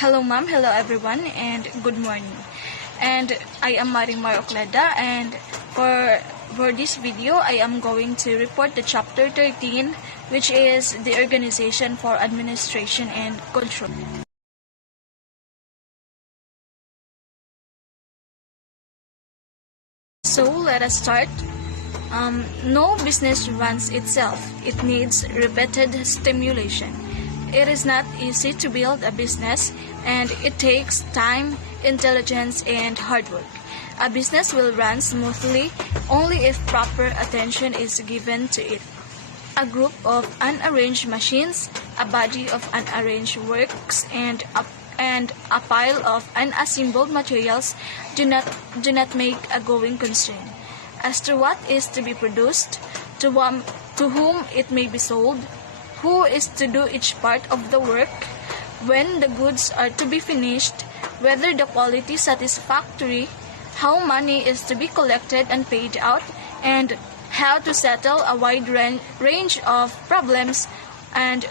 Hello ma'am, hello everyone, and good morning. And I am Marimar Ocleda, and for this video, I am going to report the chapter 13, which is the Organization for Administration and Control. So let us start. No business runs itself. It needs repeated stimulation. It is not easy to build a business, and it takes time, intelligence, and hard work. A business will run smoothly only if proper attention is given to it. A group of unarranged machines, a body of unarranged works, and a pile of unassembled materials do not make a going concern. As to what is to be produced, to whom it may be sold, who is to do each part of the work, when the goods are to be finished, whether the quality satisfactory, how money is to be collected and paid out, and how to settle a wide range of problems, and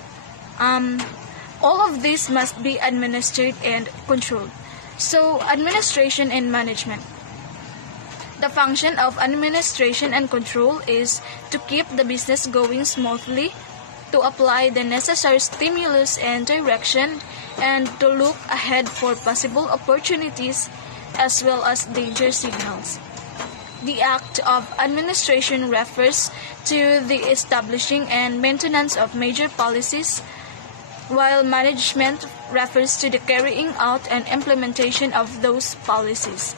all of this must be administered and controlled. So, administration and management. The function of administration and control is to keep the business going smoothly, to apply the necessary stimulus and direction, and to look ahead for possible opportunities as well as danger signals. The act of administration refers to the establishing and maintenance of major policies, while management refers to the carrying out and implementation of those policies.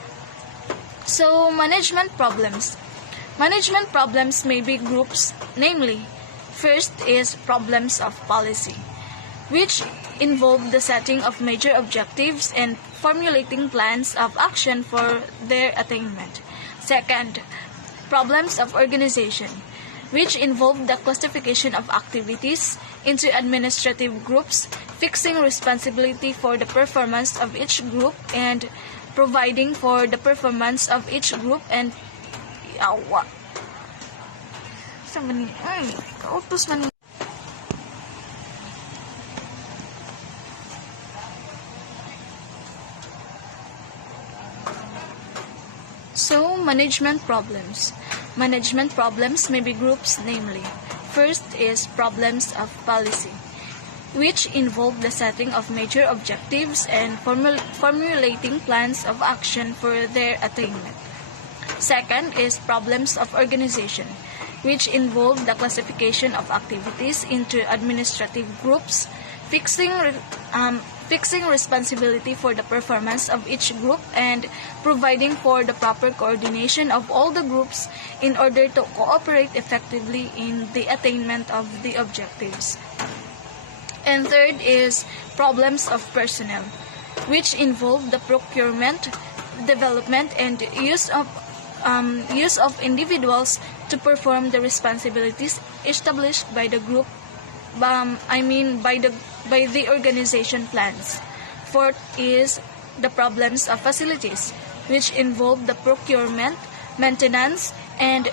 So, management problems. Management problems may be groups, namely, first is problems of policy, which involve the setting of major objectives and formulating plans of action for their attainment. Second, problems of organization, which involve the classification of activities into administrative groups, fixing responsibility for the performance of each group, and providing for the performance of each group and So, management problems. Management problems may be groups, namely, first is problems of policy, which involve the setting of major objectives and formulating plans of action for their attainment. Second is problems of organization, which involve the classification of activities into administrative groups, fixing responsibility for the performance of each group, and providing for the proper coordination of all the groups in order to cooperate effectively in the attainment of the objectives. And third is problems of personnel, which involve the procurement, development, and use of individuals to perform the responsibilities established by the group. By the organization plans. Fourth is the problems of facilities, which involve the procurement, maintenance, and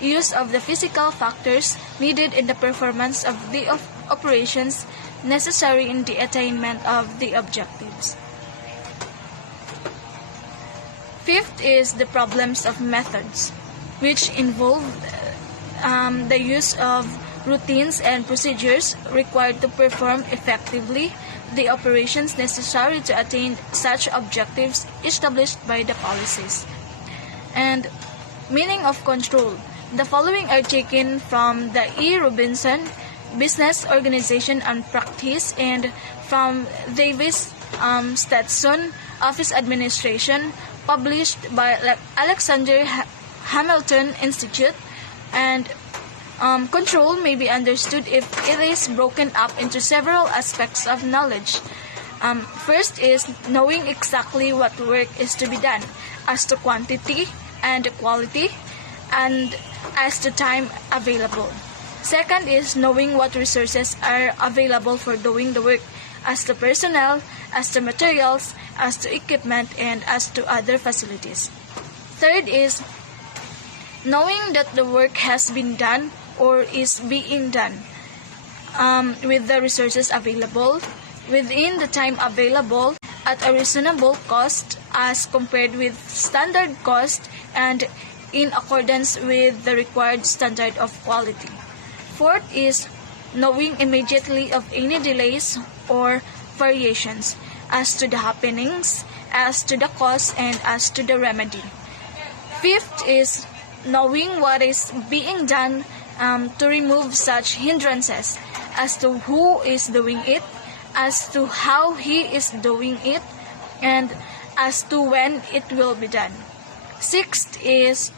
use of the physical factors needed in the performance of the operations necessary in the attainment of the objectives. Fifth is the problems of methods, which involve the use of routines and procedures required to perform effectively the operations necessary to attain such objectives established by the policies. And meaning of control. The following are taken from the E. Robinson, Business Organization and Practice, and from Davis Stetson, Office Administration, published by Alexander Hamilton Institute. And control may be understood if it is broken up into several aspects of knowledge. First is knowing exactly what work is to be done, as to quantity and quality, and as to time available. Second is knowing what resources are available for doing the work, as to personnel, as to materials, as to equipment, and as to other facilities. Third is knowing that the work has been done or is being done with the resources available, within the time available, at a reasonable cost as compared with standard cost and in accordance with the required standard of quality. Fourth is knowing immediately of any delays or variations as to the happenings, as to the cause, and as to the remedy. Fifth is knowing what is being done to remove such hindrances as to who is doing it, as to how he is doing it, and as to when it will be done. Sixth is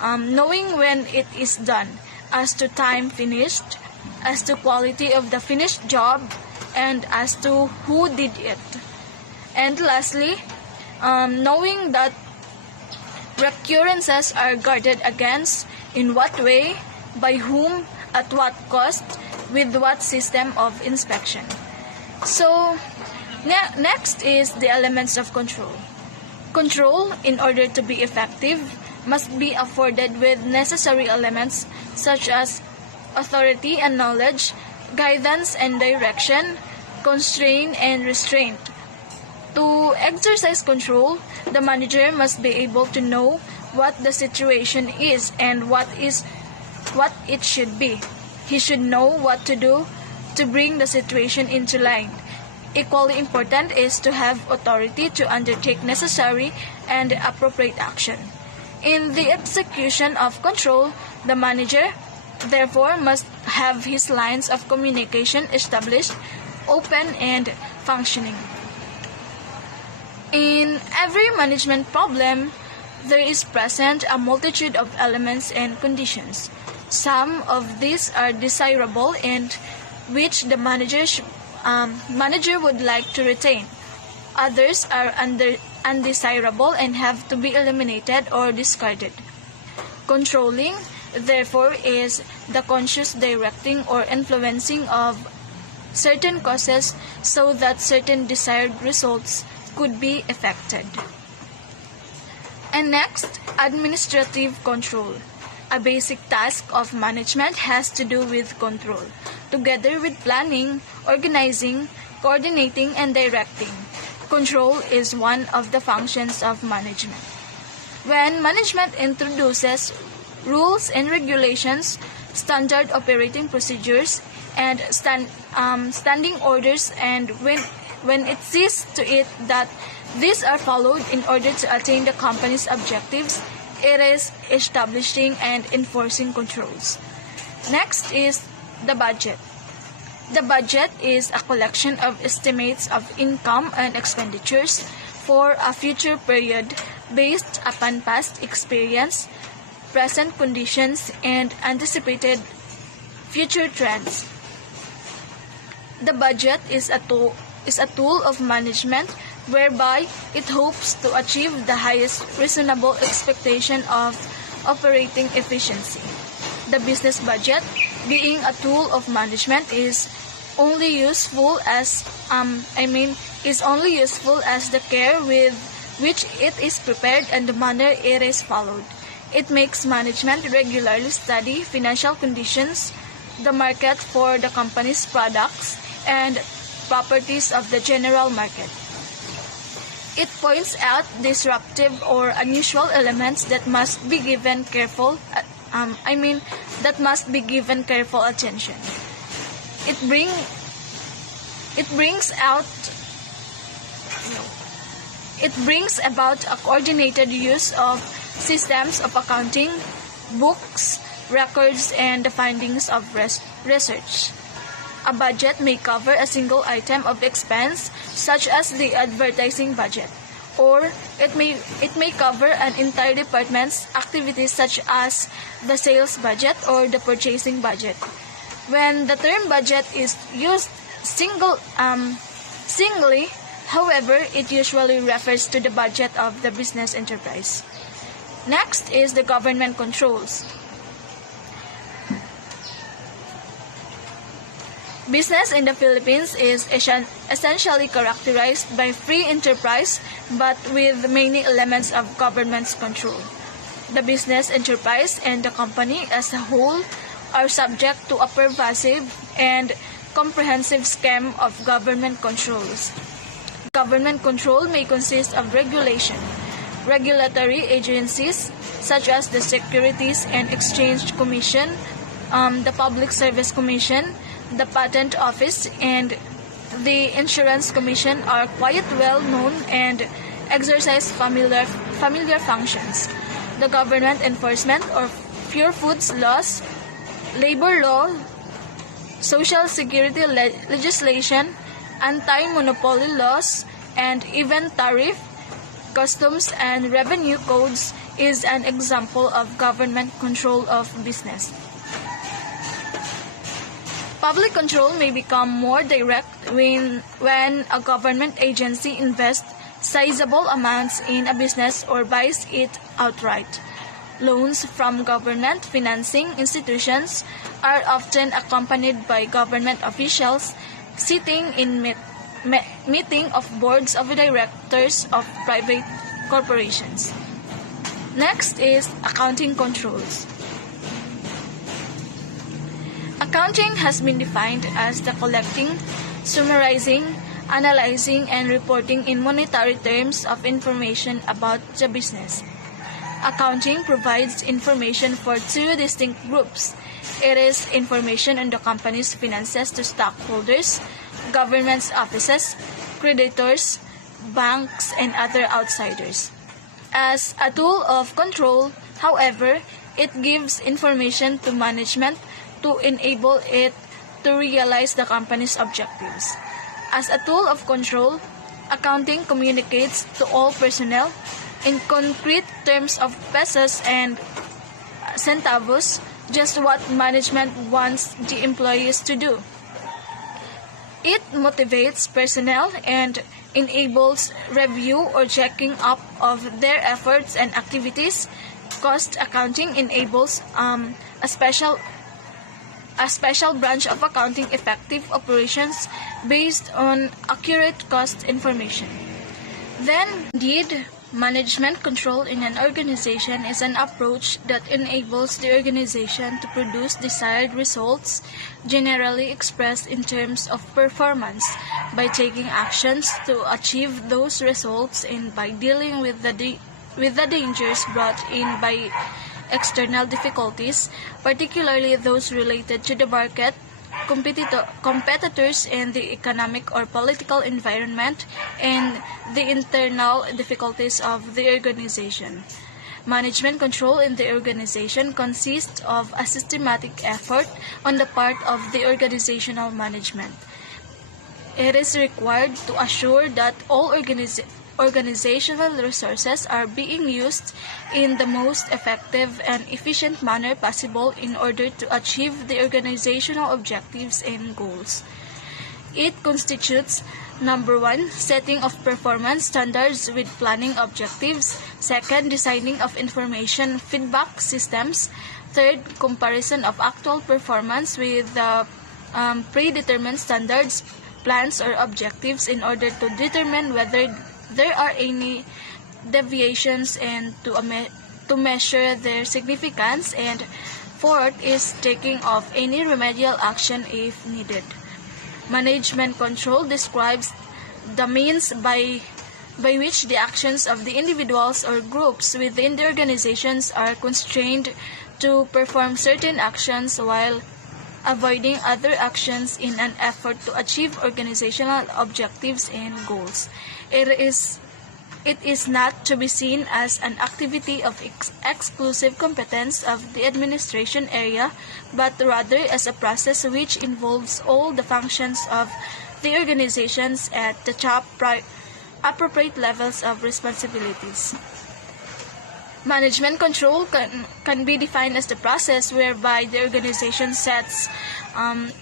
knowing when it is done, as to time finished, as to quality of the finished job, and as to who did it. And lastly, knowing that recurrences are guarded against, in what way, by whom, at what cost, with what system of inspection. So, next is the elements of control. Control, in order to be effective, must be afforded with necessary elements such as authority and knowledge, guidance and direction, constraint and restraint. To exercise control, the manager must be able to know what the situation is and what it should be. He should know what to do to bring the situation into line. Equally important is to have authority to undertake necessary and appropriate action. In the execution of control, the manager, therefore, must have his lines of communication established, open, and functioning. In every management problem, there is present a multitude of elements and conditions. Some of these are desirable and which the manager would like to retain. Others are undesirable and have to be eliminated or discarded. Controlling, therefore, is the conscious directing or influencing of certain causes so that certain desired results could be effected. And next, administrative control. A basic task of management has to do with control, together with planning, organizing, coordinating, and directing. Control is one of the functions of management. When management introduces rules and regulations, standard operating procedures, and standing orders, and when it sees to it that these are followed in order to attain the company's objectives, it is establishing and enforcing controls. Next is the budget. The budget is a collection of estimates of income and expenditures for a future period based upon past experience, present conditions, and anticipated future trends. The budget is a tool of management whereby it hopes to achieve the highest reasonable expectation of operating efficiency. The business budget, being a tool of management, is only useful as the care with which it is prepared and the manner it is followed. It makes management regularly study financial conditions, the market for the company's products, and properties of the general market. It points out disruptive or unusual elements that must be given careful attention. It brings about a coordinated use of systems of accounting, books, records, and the findings of research. A budget may cover a single item of expense, such as the advertising budget, or it may cover an entire department's activities, such as the sales budget or the purchasing budget. When the term budget is used singly, however, it usually refers to the budget of the business enterprise. Next is the government controls. Business in the Philippines is essentially characterized by free enterprise but with many elements of government's control. The business enterprise and the company as a whole are subject to a pervasive and comprehensive scheme of government controls. Government control may consist of regulation. Regulatory agencies such as the Securities and Exchange Commission, the Public Service Commission, the Patent Office, and the Insurance Commission are quite well known and exercise familiar functions. The government enforcement of pure foods laws, labor law, social security legislation, anti-monopoly laws, and even tariff, customs, and revenue codes is an example of government control of business. Public control may become more direct when a government agency invests sizable amounts in a business or buys it outright. Loans from government financing institutions are often accompanied by government officials sitting in meeting of boards of directors of private corporations. Next is accounting controls. Accounting has been defined as the collecting, summarizing, analyzing, and reporting in monetary terms of information about the business. Accounting provides information for two distinct groups. It is information on the company's finances to stockholders, government offices, creditors, banks, and other outsiders. As a tool of control, however, it gives information to management to enable it to realize the company's objectives. As a tool of control, accounting communicates to all personnel in concrete terms of pesos and centavos just what management wants the employees to do. It motivates personnel and enables review or checking up of their efforts and activities. Cost accounting enables a special branch of accounting effective operations based on accurate cost information. Then, indeed, management control in an organization is an approach that enables the organization to produce desired results, generally expressed in terms of performance, by taking actions to achieve those results and by dealing with the dangers brought in by external difficulties, particularly those related to the market, competitors, and the economic or political environment, and the internal difficulties of the organization. Management control in the organization consists of a systematic effort on the part of the organizational management. It is required to assure that all organizational resources are being used in the most effective and efficient manner possible in order to achieve the organizational objectives and goals. It constitutes, number 1, setting of performance standards with planning objectives. 2nd, designing of information feedback systems. 3rd, comparison of actual performance with the predetermined standards, plans, or objectives in order to determine whether there are any deviations and to measure their significance. And 4th is taking of any remedial action if needed. Management control describes the means by which the actions of the individuals or groups within the organizations are constrained to perform certain actions while avoiding other actions in an effort to achieve organizational objectives and goals. It is not to be seen as an activity of exclusive competence of the administration area, but rather as a process which involves all the functions of the organizations at the top appropriate levels of responsibilities. Management control can be defined as the process whereby the organization sets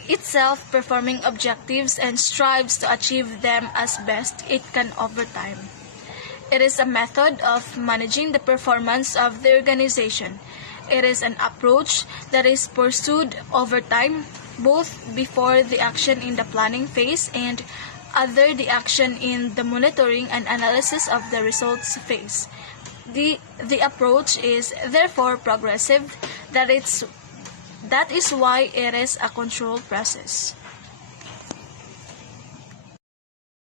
itself performing objectives and strives to achieve them as best it can over time. It is a method of managing the performance of the organization. It is an approach that is pursued over time, both before the action in the planning phase and after the action in the monitoring and analysis of the results phase. The approach is therefore progressive. That is why it is a controlled process.